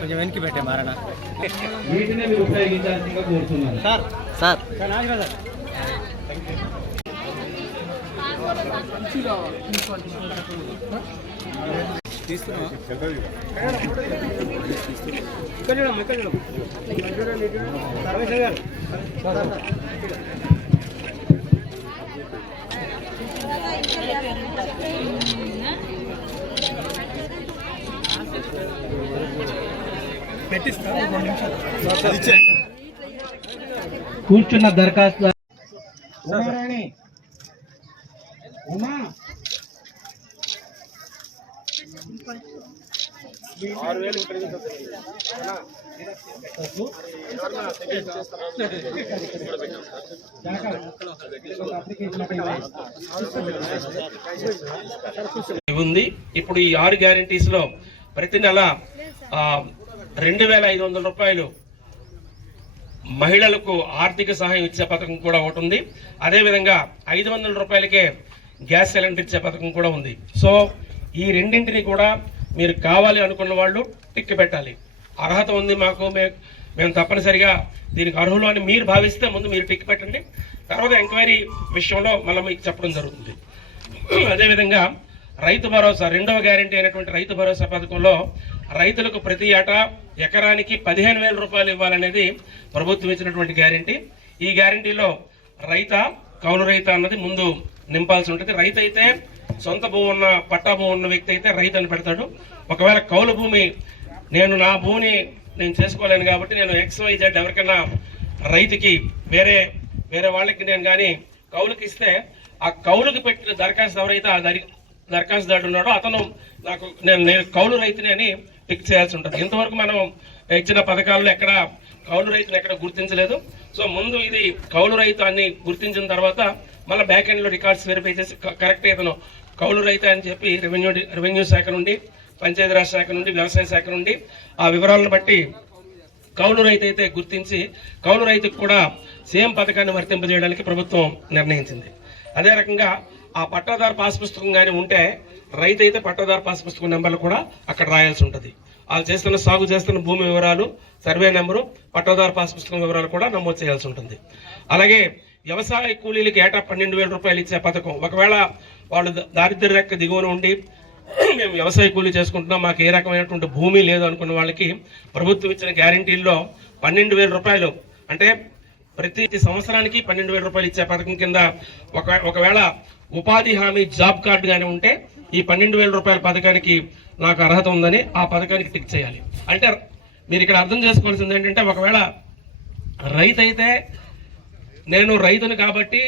కొంచెం వెనక్కి పెట్టే మారణ వీటిని మీరు ఉపయోగించాల్సిందిగా కోరుతున్నాను. సార్ సార్ కూర్చున్న దరఖాస్తు ఉంది. ఇప్పుడు ఈ 6 గ్యారంటీస్ లో ప్రతి నెల 2,500 రూపాయలు మహిళలకు ఆర్థిక సహాయం ఇచ్చే పథకం కూడా ఒకటి ఉంది. అదేవిధంగా 500 రూపాయలకే గ్యాస్ సిలిండర్ ఇచ్చే పథకం కూడా ఉంది. సో ఈ రెండింటిని కూడా మీరు కావాలి అనుకున్న వాళ్ళు టిక్ పెట్టాలి. అర్హత ఉంది మాకు, మేము తప్పనిసరిగా దీనికి అర్హులు అని మీరు భావిస్తే ముందు మీరు టిక్ పెట్టండి. తర్వాత ఎంక్వైరీ విషయంలో మళ్ళీ మీకు చెప్పడం జరుగుతుంది. అదేవిధంగా రైతు భరోసా 2వ గ్యారంటీ అయినటువంటి రైతు భరోసా పథకంలో రైతులకు ప్రతి ఏటా ఎకరానికి 15,000 రూపాయలు ఇవ్వాలనేది ప్రభుత్వం ఇచ్చినటువంటి గ్యారంటీ. ఈ గ్యారంటీలో కౌలు రైత అన్నది ముందు నింపాల్సి ఉంటుంది. రైతు అయితే సొంత భూమి ఉన్న పట్టా భూమి ఉన్న వ్యక్తి అయితే రైతు అని పెడతాడు. ఒకవేళ కౌలు భూమి నా భూమిని నేను చేసుకోలేను కాబట్టి నేను XYZ ఎవరికైనా రైతుకి వేరే వాళ్ళకి నేను కానీ కౌలుకి ఇస్తే ఆ కౌలుకి పెట్టిన దరఖాస్తు ఎవరైతే ఆ దరఖాస్తుదారుడు ఉన్నాడో అతను నేను కౌలు రైతుని అని టిక్ చేయాల్సి ఉంటుంది. ఇంతవరకు మనం ఇచ్చిన పథకాల్లో ఎక్కడ కౌలు రైతుని ఎక్కడ గుర్తించలేదు. సో ముందు ఇది కౌలు రైతు అని గుర్తించిన తర్వాత మళ్ళీ బ్యాక్ ఎండ్ లో రికార్డ్స్ వెరిఫై చేసి కరెక్ట్ ఇతను కౌలు రైతు అని చెప్పి రెవెన్యూ శాఖ నుండి, పంచాయతీరాజ్ శాఖ నుండి, వ్యవసాయ శాఖ నుండి ఆ వివరాలను బట్టి కౌలు రైతు అయితే గుర్తించి కౌలు రైతుకు కూడా సేమ్ పథకాన్ని వర్తింపజేయడానికి ప్రభుత్వం నిర్ణయించింది. అదే రకంగా ఆ పట్టాదారు పాస్ పుస్తకం కానీ ఉంటే రైతు అయితే పట్టాదారు పాస్ పుస్తకం నెంబర్లు కూడా అక్కడ రాయాల్సి ఉంటుంది. వాళ్ళు సాగు చేస్తున్న భూమి వివరాలు, సర్వే నెంబరు, పట్టాదారు పాస్ పుస్తకం వివరాలు కూడా నమోదు చేయాల్సి ఉంటుంది. అలాగే వ్యవసాయ కూలీలకు ఏటా 12,000 రూపాయలు ఇచ్చే పథకం, ఒకవేళ వాళ్ళు దారిద్ర్య రేఖ దిగువన ఉండి మేము వ్యవసాయ కూలీ చేసుకుంటున్నాం, మాకు ఏ రకమైనటువంటి భూమి లేదు అనుకున్న వాళ్ళకి ప్రభుత్వం ఇచ్చిన గ్యారంటీల్లో 12,000 రూపాయలు అంటే ప్రతి సంవత్సరానికి 12,000 రూపాయలు ఇచ్చే పథకం కింద ఒకవేళ ఉపాధి హామీ జాబ్ కార్డు కానీ ఉంటే ఈ 12,000 రూపాయల పథకానికి నాకు అర్హత ఉందని ఆ పథకానికి టిక్ చేయాలి. అంటే మీరు ఇక్కడ అర్థం చేసుకోవాల్సింది ఏంటంటే, ఒకవేళ రైతు అయితే నేను రైతుని కాబట్టి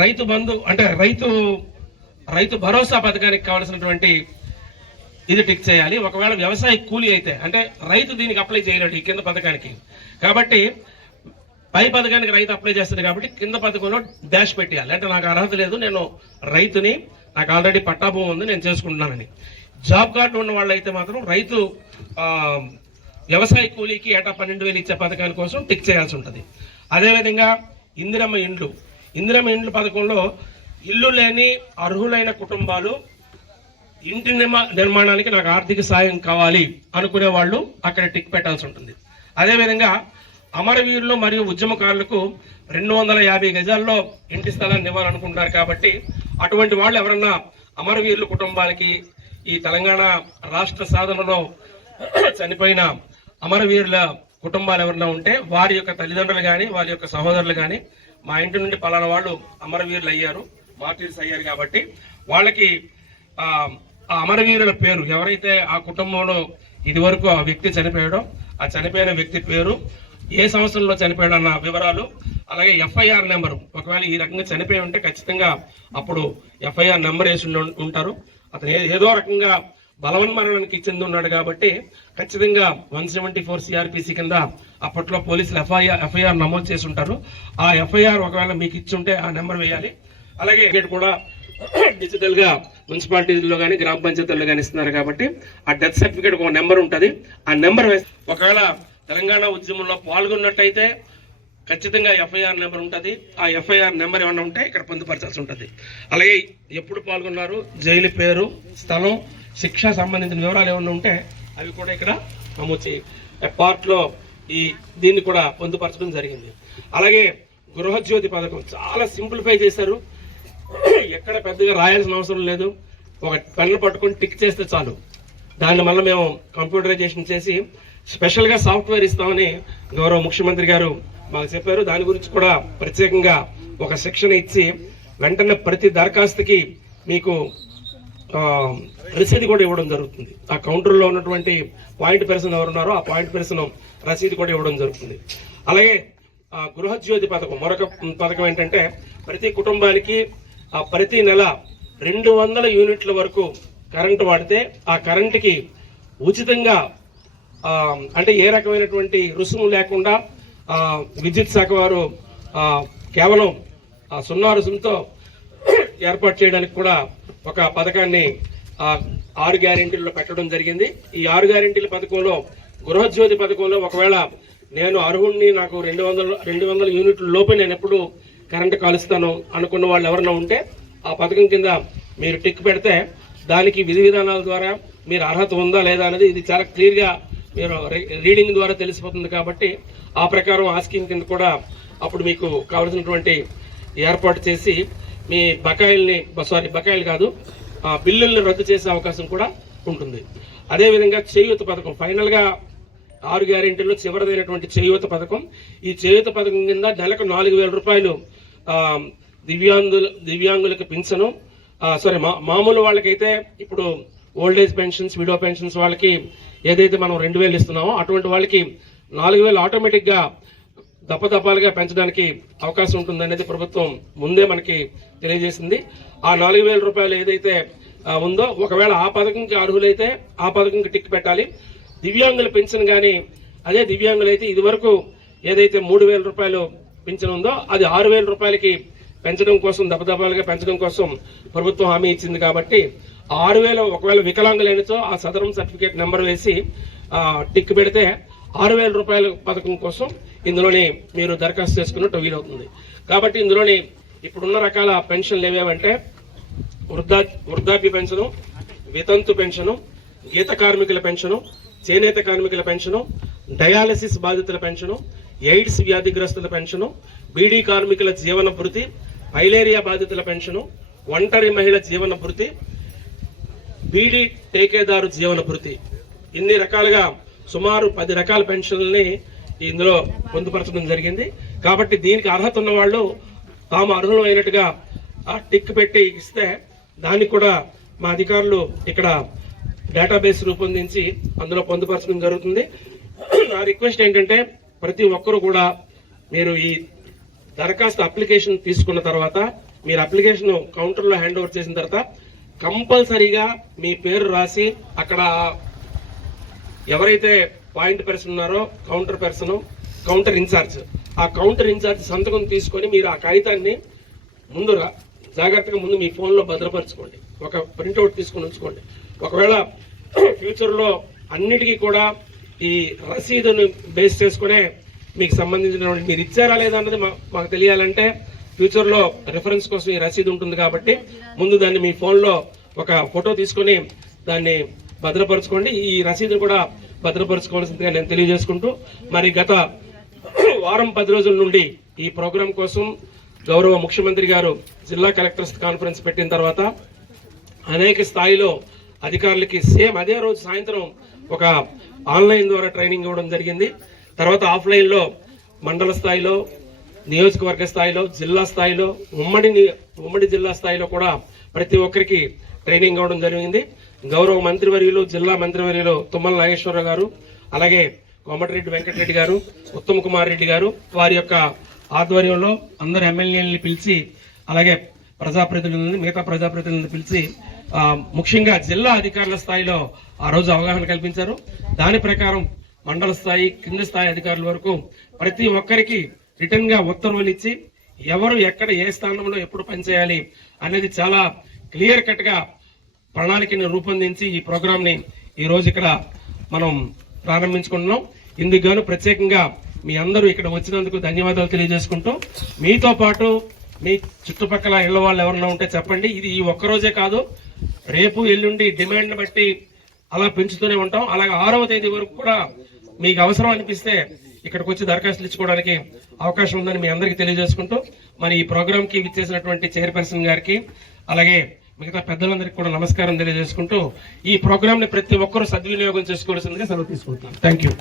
రైతు బంధు అంటే రైతు భరోసా పథకానికి కావాల్సినటువంటి ఇది టిక్ చేయాలి. ఒకవేళ వ్యవసాయ కూలీ అయితే అంటే రైతు దీనికి అప్లై చేయలేడు ఈ కింద పథకానికి, కాబట్టి పై పథకానికి రైతు అప్లై చేస్తుంది కాబట్టి కింద పథకంలో డాష్ పెట్టేయాలి. అంటే నాకు అర్హత లేదు, నేను రైతుని, నాకు ఆల్రెడీ పట్టా భూమి ఉంది, నేను చేసుకుంటున్నానని. జాబ్ కార్డు ఉన్న వాళ్ళు అయితే మాత్రం రైతు వ్యవసాయ కూలీకి ఏటా 12,000 ఇచ్చే పథకాల కోసం టిక్ చేయాల్సి ఉంటుంది. అదేవిధంగా ఇందిరమ్మ ఇండ్లు పథకంలో ఇల్లు లేని అర్హులైన కుటుంబాలు ఇంటి నిర్మాణానికి నాకు ఆర్థిక సాయం కావాలి అనుకునే వాళ్ళు అక్కడ టిక్ పెట్టాల్సి ఉంటుంది. అదేవిధంగా అమరవీరులు మరియు ఉద్యమకారులకు 250 గజాల్లో ఇంటి స్థలాన్ని ఇవ్వాలనుకుంటున్నారు కాబట్టి అటువంటి వాళ్ళు ఎవరన్నా అమరవీరుల కుటుంబాలకి ఈ తెలంగాణ రాష్ట్ర సాధనలో చనిపోయిన అమరవీరుల కుటుంబాలు ఎవరన్నా ఉంటే వారి యొక్క తల్లిదండ్రులు కానీ వారి యొక్క సహోదరులు కానీ మా ఇంటి నుండి పలానా వాళ్ళు అమరవీరులు అయ్యారు, మార్టీర్స్ అయ్యారు కాబట్టి వాళ్ళకి ఆ అమరవీరుల పేరు, ఎవరైతే ఆ కుటుంబంలో ఇదివరకు ఆ వ్యక్తి చనిపోయాడో ఆ చనిపోయిన వ్యక్తి పేరు, ఏ సంవత్సరంలో చనిపోయాడన్న వివరాలు, అలాగే FIR నెంబరు, ఒకవేళ ఈ రకంగా చనిపోయి ఉంటే ఖచ్చితంగా అప్పుడు FIR నెంబర్ వేసి ఉంటారు. అతను ఏదో రకంగా బలవన్మరణానికి చెంది ఉన్నాడు కాబట్టి ఖచ్చితంగా 174 CRPC కింద అప్పట్లో పోలీసులు FIR నమోదు చేసి ఉంటారు. ఆ FIR ఒకవేళ మీకు ఇచ్చి ఉంటే ఆ నెంబర్ వేయాలి. అలాగే కూడా డిజిటల్ గా మున్సిపాలిటీలో కానీ గ్రామ పంచాయతీల్లో కానీ ఇస్తున్నారు కాబట్టి ఆ డెత్ సర్టిఫికేట్ ఒక నెంబర్ ఉంటుంది, ఆ నెంబర్ వేసి ఒకవేళ తెలంగాణ ఉద్యమంలో పాల్గొన్నట్టయితే ఖచ్చితంగా FIR నెంబర్ ఉంటుంది. ఆ FIR నెంబర్ ఏమన్నా ఉంటే ఇక్కడ పొందుపరచాల్సి ఉంటుంది. అలాగే ఎప్పుడు పాల్గొన్నారు, జైలు పేరు, స్థలం, శిక్ష సంబంధించిన వివరాలు ఏమన్నా ఉంటే అవి కూడా ఇక్కడ నమోదు పార్ట్లో దీన్ని కూడా పొందుపరచడం జరిగింది. అలాగే గృహజ్యోతి పథకం చాలా సింప్లిఫై చేశారు. ఎక్కడ పెద్దగా రాయాల్సిన అవసరం లేదు. ఒక పెన్ను పట్టుకొని టిక్ చేస్తే చాలు. దాన్ని మళ్ళీ మేము కంప్యూటరైజేషన్ చేసి స్పెషల్గా సాఫ్ట్వేర్ ఇస్తామని గౌరవ ముఖ్యమంత్రి గారు మాకు చెప్పారు. దాని గురించి కూడా ప్రత్యేకంగా ఒక శిక్షణ ఇచ్చి వెంటనే ప్రతి దరఖాస్తుకి మీకు రసీదు కూడా ఇవ్వడం జరుగుతుంది. ఆ కౌంటర్లో ఉన్నటువంటి పాయింట్ పర్సన్ ఎవరున్నారో ఆ పాయింట్ పర్సన్ రసీదు కూడా ఇవ్వడం జరుగుతుంది. అలాగే గృహజ్యోతి పథకం మరొక పథకం ఏంటంటే ప్రతి కుటుంబానికి ప్రతి నెల 200 యూనిట్ల వరకు కరెంటు వాడితే ఆ కరెంటుకి ఉచితంగా అంటే ఏ రకమైనటువంటి రుసుము లేకుండా విద్యుత్ శాఖ వారు కేవలం 0 రుసుముతో ఏర్పాటు చేయడానికి కూడా ఒక పథకాన్ని 6 గ్యారెంటీల్లో పెట్టడం జరిగింది. ఈ 6 గ్యారెంటీల పథకంలో గృహజ్యోతి పథకంలో ఒకవేళ నేను అర్హుణ్ణి, నాకు 200 యూనిట్ల లోపే నేను ఎప్పుడు కరెంటు కాలుస్తాను అనుకున్న వాళ్ళు ఎవరైనా ఉంటే ఆ పథకం కింద మీరు టిక్ పెడితే దానికి విధి విధానాల ద్వారా మీరు అర్హత ఉందా లేదా అనేది ఇది చాలా క్లియర్గా మీరు రీడింగ్ ద్వారా తెలిసిపోతుంది. కాబట్టి ఆ ప్రకారం ఆ స్కీమ్ కింద కూడా అప్పుడు మీకు కావాల్సినటువంటి ఏర్పాటు చేసి మీ బకాయిలు కాదు బిల్లుల్ని రద్దు చేసే అవకాశం కూడా ఉంటుంది. అదేవిధంగా చేయూత పథకం ఫైనల్గా 6 గ్యారెంటీల్లో చివరిదైనటువంటి చేయూత పథకం. ఈ చేయూత పథకం కింద నెలకు 4,000 రూపాయలు దివ్యాంగులకు పింఛను. మామూలు వాళ్ళకైతే ఇప్పుడు ఓల్డేజ్ పెన్షన్స్, విడో పెన్షన్స్ వాళ్ళకి ఏదైతే మనం 2,000 ఇస్తున్నామో అటువంటి వాళ్ళకి 4,000 ఆటోమేటిక్గా దప్పదప్పాలుగా పెంచడానికి అవకాశం ఉంటుందనేది ప్రభుత్వం ముందే మనకి తెలియజేసింది. ఆ 4,000 రూపాయలు ఏదైతే ఉందో ఒకవేళ ఆ పథకంకి అర్హులైతే ఆ పథకంకి టిక్ పెట్టాలి. దివ్యాంగుల పెన్షన్ కానీ అదే దివ్యాంగులైతే ఇది వరకు ఏదైతే 3,000 రూపాయలు పెన్షన్ ఉందో అది 6,000 రూపాయలకి పెంచడం కోసం దప్పదప్పాలుగా పెంచడం కోసం ప్రభుత్వం హామీ ఇచ్చింది. కాబట్టి 6,000 ఒకవేళ వికలాంగులైనతో ఆ సదరం సర్టిఫికేట్ నెంబర్ వేసి టిక్ పెడితే 6,000 రూపాయల పథకం కోసం ఇందులోని మీరు దరఖాస్తు చేసుకున్నట్టు వీలవుతుంది. కాబట్టి ఇందులోని ఇప్పుడున్న రకాల పెన్షన్లు ఏవేవంటే వృద్ధాప్య పెన్షను, వితంతు పెన్షను, గీత కార్మికుల పెన్షను, చేనేత కార్మికుల పెన్షను, డయాలసిస్ బాధితుల పెన్షను, ఎయిడ్స్ వ్యాధిగ్రస్తుల పెన్షను, బీడీ కార్మికుల జీవన భృతి, ఫైలేరియా బాధితుల పెన్షను, ఒంటరి మహిళ జీవన భృతి, బీడీ టేకేదారు జీవన భృతి, ఇన్ని రకాలుగా సుమారు 10 రకాల పెన్షన్లని ఇందులో పొందుపరచడం జరిగింది. కాబట్టి దీనికి అర్హత ఉన్న వాళ్ళు తాము అర్హులు అయినట్టుగా టిక్ పెట్టి ఇస్తే దానికి కూడా మా అధికారులు ఇక్కడ డేటాబేస్ రూపొందించి అందులో పొందుపరచడం జరుగుతుంది. నా రిక్వెస్ట్ ఏంటంటే ప్రతి ఒక్కరూ కూడా మీరు ఈ దరఖాస్తు అప్లికేషన్ తీసుకున్న తర్వాత మీరు అప్లికేషన్ కౌంటర్లో హ్యాండ్ ఓవర్ చేసిన తర్వాత కంపల్సరీగా మీ పేరు రాసి అక్కడ ఎవరైతే పాయింట్ పర్సన్ ఉన్నారో కౌంటర్ ఇన్ఛార్జ్ ఆ కౌంటర్ ఇన్ఛార్జ్ సంతకం తీసుకొని మీరు ఆ కాగితాన్ని జాగ్రత్తగా ముందు మీ ఫోన్లో భద్రపరచుకోండి. ఒక ప్రింట్అవుట్ తీసుకొని ఉంచుకోండి. ఒకవేళ ఫ్యూచర్లో అన్నిటికీ కూడా ఈ రసీదును బేస్ చేసుకునే మీకు సంబంధించినటువంటి మీరు ఇచ్చారా లేదా అన్నది మాకు తెలియాలంటే ఫ్యూచర్లో రిఫరెన్స్ కోసం ఈ రసీదు ఉంటుంది. కాబట్టి ముందు దాన్ని మీ ఫోన్లో ఒక ఫోటో తీసుకొని దాన్ని భద్రపరచుకోండి. ఈ రసీదును కూడా భద్రపరచుకోవాల్సిందిగా నేను తెలియజేసుకుంటూ మరి గత వారం 10 రోజుల నుండి ఈ ప్రోగ్రాం కోసం గౌరవ ముఖ్యమంత్రి గారు జిల్లా కలెక్టర్స్ కాన్ఫరెన్స్ పెట్టిన తర్వాత అనేక స్థాయిలో అధికారులకి సేమ్ అదే రోజు సాయంత్రం ఒక ఆన్లైన్ ద్వారా ట్రైనింగ్ ఇవ్వడం జరిగింది. తర్వాత ఆఫ్లైన్లో మండల స్థాయిలో, నియోజకవర్గ స్థాయిలో, జిల్లా స్థాయిలో, ఉమ్మడి జిల్లా స్థాయిలో కూడా ప్రతి ఒక్కరికి ట్రైనింగ్ ఇవ్వడం జరిగింది. గౌరవ మంత్రివర్యులు, జిల్లా మంత్రివర్యులు తుమ్మల నాగేశ్వరరావు గారు, అలాగే కోమటిరెడ్డి వెంకటరెడ్డి గారు, ఉత్తమ్ కుమార్ రెడ్డి గారు వారి యొక్క ఆధ్వర్యంలో అందరు ఎమ్మెల్యేలని పిలిచి అలాగే మిగతా ప్రజాప్రతినిధులను పిలిచి ముఖ్యంగా జిల్లా అధికారుల స్థాయిలో ఆ రోజు అవగాహన కల్పించారు. దాని ప్రకారం మండల స్థాయి, కింద స్థాయి అధికారుల వరకు ప్రతి ఒక్కరికి రిటర్న్ గా ఉత్తర్వులు ఇచ్చి ఎవరు ఎక్కడ ఏ స్థానంలో ఎప్పుడు పనిచేయాలి అనేది చాలా క్లియర్ కట్ గా ప్రణాళికని రూపొందించి ఈ ప్రోగ్రామ్ ని ఈ రోజు ఇక్కడ మనం ప్రారంభించుకుంటున్నాం. ఇందుకు గాను ప్రత్యేకంగా మీ అందరూ ఇక్కడ వచ్చినందుకు ధన్యవాదాలు తెలియజేసుకుంటూ మీతో పాటు మీ చుట్టుపక్కల ఇళ్ల వాళ్ళు ఎవరన్నా ఉంటే చెప్పండి. ఇది ఈ ఒక్కరోజే కాదు, రేపు ఎల్లుండి డిమాండ్ బట్టి అలా పెంచుతూనే ఉంటాం. అలాగే 6వ తేదీ వరకు కూడా మీకు అవసరం అనిపిస్తే ఇక్కడికి వచ్చి దరఖాస్తులు ఇచ్చుకోవడానికి అవకాశం ఉందని మీ అందరికీ తెలియజేసుకుంటూ మరి ఈ ప్రోగ్రామ్ కి విచ్చేసినటువంటి చైర్పర్సన్ గారికి అలాగే మిగతా పెద్దలందరికీ కూడా నమస్కారం తెలియజేసుకుంటూ ఈ ప్రోగ్రామ్ ని ప్రతి ఒక్కరూ సద్వినియోగం చేసుకోవాల్సిందిగా సెలవు తీసుకుంటున్నాను. Thank you.